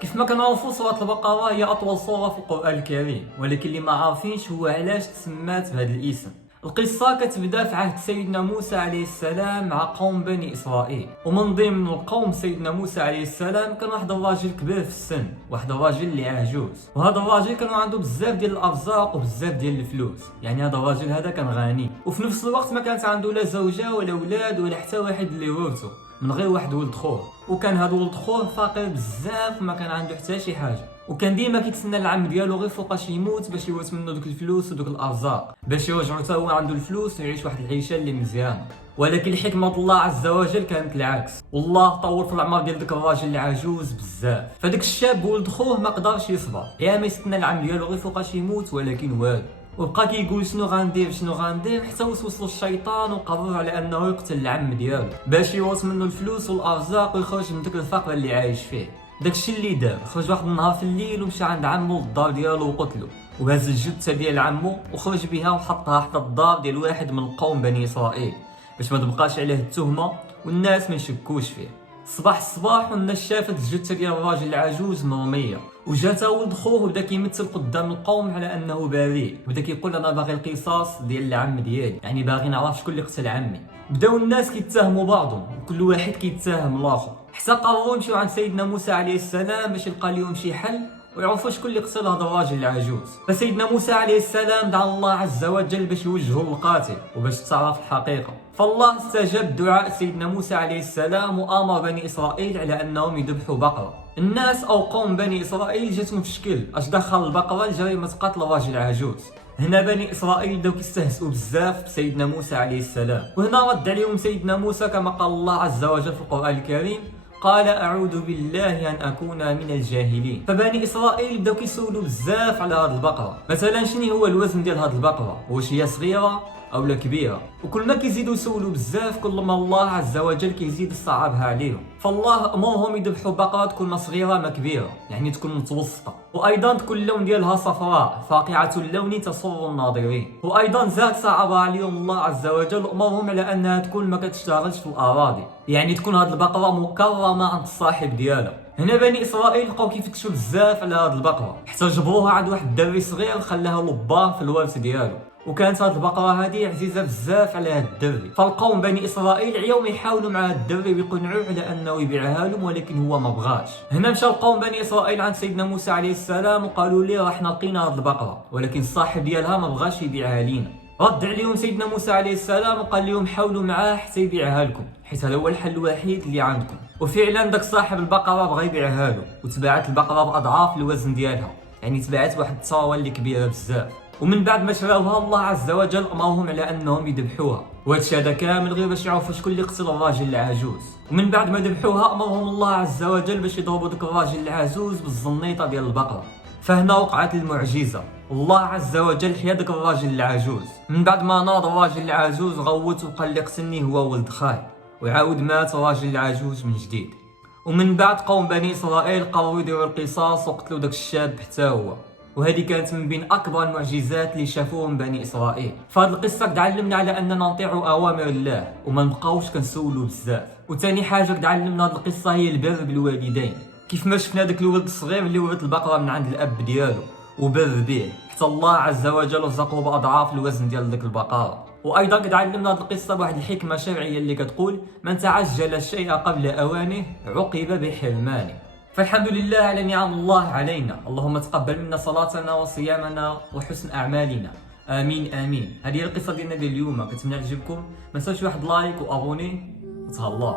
كيف ما كنعرفوا سورة البقرة هي أطول سورة في القرآن الكريم، ولكن اللي ما عارفينش هو علاش تسمات بهذا الاسم. القصة كتبدا في عهد سيدنا موسى عليه السلام مع قوم بني إسرائيل، ومن ضمن القوم سيدنا موسى عليه السلام كان واحد الراجل كبير في السن، واحد الراجل اللي عجوز، وهذا الراجل كان عنده بزاف ديال الأرزاق وبزاف ديال الفلوس، يعني هذا الراجل هذا كان غني، وفي نفس الوقت ما كانت عنده لا زوجة ولا أولاد ولا حتى واحد اللي يورثو من غير واحد ولد خوه، وكان هذا ولد خوه فقير بزاف وما كان عنده حتى شي حاجه، وكان ديما كيتسنى العم ديالو غير فوقاش يموت باش يورث منه دوك الفلوس ودوك الارزاق باش يرجعو حتى هو عنده الفلوس ويعيش واحد العيشه اللي مزيانه. ولكن حكمه الله عز وجل كانت العكس، والله طول في العمر ديال داك الراجل العجوز بزاف، فداك الشاب ولد خوه ما قدرش يصبر، يا ما يستنى العم ديالو غير فوقاش يموت ولكن والو، وبقى كيقول شنو غندير حتى وسوس له الشيطان وقرر على انه يقتل العم ديالو باش يورث منه الفلوس والارزاق ويخرج من داك الفقر اللي عايش فيه. داكشي اللي دار، خرج واحد النهار في الليل ومشى عند عمو للدار ديالو وقتلو، وهز الجثه ديال عمو وخرج بها وحطها حتى الدار ديال واحد من قوم بني اسرائيل باش ما تبقاش عليه التهمه والناس ما يشكوش فيه. صباح الصباح والناس شافت الجثه ديال الراجل العجوز مرميه، وجا تا ولد خوه وبدا كيمثل قدام القوم على انه بريء، بدا كيقول انا باغي القصاص ديال العم ديالي، يعني باغي نعرف شكون اللي قتل عمي. بداو الناس كيتهموا بعضهم وكل واحد كيتهم الاخر، حتى قرروا يمشيو عند سيدنا موسى عليه السلام باش يلقى لهم شي حل ويعرفوا شكون اللي قتل هذا الراجل العجوز. فسيدنا موسى عليه السلام دعا الله عز وجل باش يوجهوا القاتل وباش تعرف الحقيقه، فالله استجاب دعاء سيدنا موسى عليه السلام وامر بني اسرائيل على انهم يذبحوا بقره. الناس او قوم بني اسرائيل جاتهم في شكل اش دخل البقره لجريمه قتل الراجل العجوز. هنا بني اسرائيل بداو كيستهزئوا بزاف بسيدنا موسى عليه السلام، وهنا رد عليهم سيدنا موسى كما قال الله عز وجل في القران الكريم، قال اعوذ بالله ان اكون من الجاهلين. فبني اسرائيل بداو كيسولوا بزاف على هذه البقره، مثلا شنو هو الوزن ديال هذه البقره، واش هي صغيره او لا كبيره، وكل ما كيزيدوا يسولوا بزاف كل ما الله عز وجل كيزيد يصعبها عليهم. فالله امرهم يذبحوا بقره تكون ما صغيره ما كبيره، يعني تكون متوسطه، وايضا تكون اللون ديالها صفراء فاقعه اللون تسر الناظرين، وايضا زاد صعب عليهم الله عز وجل امرهم على انها تكون ما كتشتغلش في الاراضي، يعني تكون هذه البقره مكرمه عند الصاحب ديالها. هنا بني اسرائيل بقاو كيفتشوا بزاف على هذه البقره حتى جبروها عند واحد الدري صغير خلاها لباه في الورث ديالو، وكانت هذه البقره هذه عزيزه بزاف على هذا الدري. فالقوم بني اسرائيل عياو يحاولوا مع هذا الدري ويقنعوه على انه يبيعها لهم، ولكن هو ما بغاش. هنا مشى القوم بني اسرائيل عند سيدنا موسى عليه السلام وقالوا ليه راه حنا لقينا هذه البقره، ولكن الصاحب ديالها ما بغاش يبيعها لينا. رد عليهم سيدنا موسى عليه السلام وقال لهم حاولوا معاه حتى يبيعها لكم، حيت هذا هو الحل الوحيد اللي عندكم. وفعلا داك صاحب البقره بغى يبيعها له، وتباعت البقره باضعاف الوزن ديالها، يعني تباعت واحد الثروه اللي كبيره بزاف. ومن بعد ما شراوها الله عز وجل امرهم على انهم يذبحوها، وهادشي هذا كامل غير باش يعرفوا شكون اللي قتل الراجل العجوز. ومن بعد ما ذبحوها امرهم الله عز وجل باش يضربوا داك الراجل العجوز بالزنيطه ديال البقره. فهنا وقعت المعجزه، الله عز وجل حيا داك الراجل العجوز. من بعد ما ناض الراجل العجوز غوت وقال لي قتلني هو ولد خاي، وعاود مات الراجل العجوز من جديد. ومن بعد قوم بني اسرائيل قرروا يديروا القصاص وقتلوا داك الشاب حتى هو، وهذه كانت من بين اكبر المعجزات اللي شافوهم بني اسرائيل. فهاد القصه تعلمنا على اننا نطيعوا اوامر الله وما نبقاوش كنسولوا بزاف. وثاني حاجه تعلمنا هاد القصه هي البر بالوالدين، كيف ما شفنا داك الولد الصغير اللي ورث البقره من عند الاب ديالو وبر به حتى الله عز وجل رزقه باضعاف الوزن ديال ديك البقره. وايضا كتعلمنا هاد القصه بواحد الحكمه شرعيه اللي كتقول من تعجل الشيء قبل اوانه عوقب بحرمانه. فالحمد لله على نعم الله علينا، اللهم تقبل منا صلاتنا وصيامنا وحسن اعمالنا، امين امين. هذه هي القصه ديالنا ديال اليوم، كنتمنى تعجبكم، ما تنساوش واحد لايك وابوني وتهلاو.